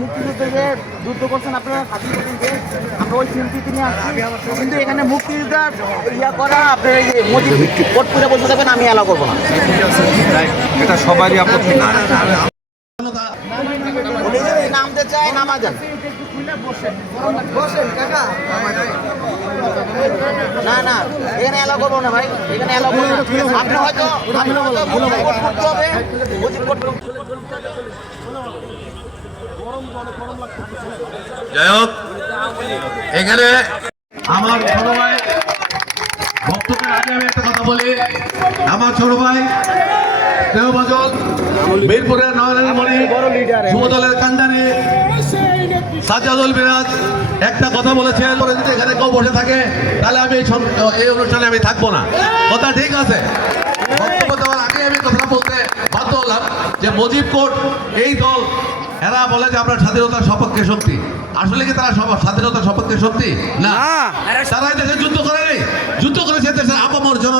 মুক্তিযুদ্ধে যুদ্ধ করছেন আপনারা, স্বাধীন করছেন যে আমরা ওই সিম্পিতি নিয়ে আসছি, কিন্তু এখানে মুক্তিযুদ্ধ ইয়া করা আপনার এই যে মোদি কোট করে বলতে দেবেন আমি এলাও করবো না। এটা সবারই আপত্তি। উনি যদি নামতে চায় নামা যান। না না এখানে এলাও করবো না ভাই, এখানে এলাও করবো না। আপনি হয়তো মুজিব কোট করতে হবে, মুজিব কোট। যাই হোক, এখানে আমার ছোট ভাই বক্তব্যের আগে আমি একটা কথা বলি। আমার ছোট ভাই দেহবাজন মিরপুরের নয়নমণি যুবদলের কান্ডারি সাজ্জাদুল মিরাজ একটা কথা বলেছেন, যদি এখানে কেউ বসে থাকে তাহলে আমি এই অনুষ্ঠানে আমি থাকবো না। কথা ঠিক আছে। বক্তব্য দেওয়ার আগে আমি কথা বলতে বাধ্য হলাম যে মুজিব কোট এই দল এরা বলে যে আমরা স্বাধীনতার সপক্ষে শক্তি। আসলে কি তারা স্বাধীনতার সপক্ষে শক্তি না? তারা দেশে যুদ্ধ করেনি, যুদ্ধ করেছে দেশের আপামর জন।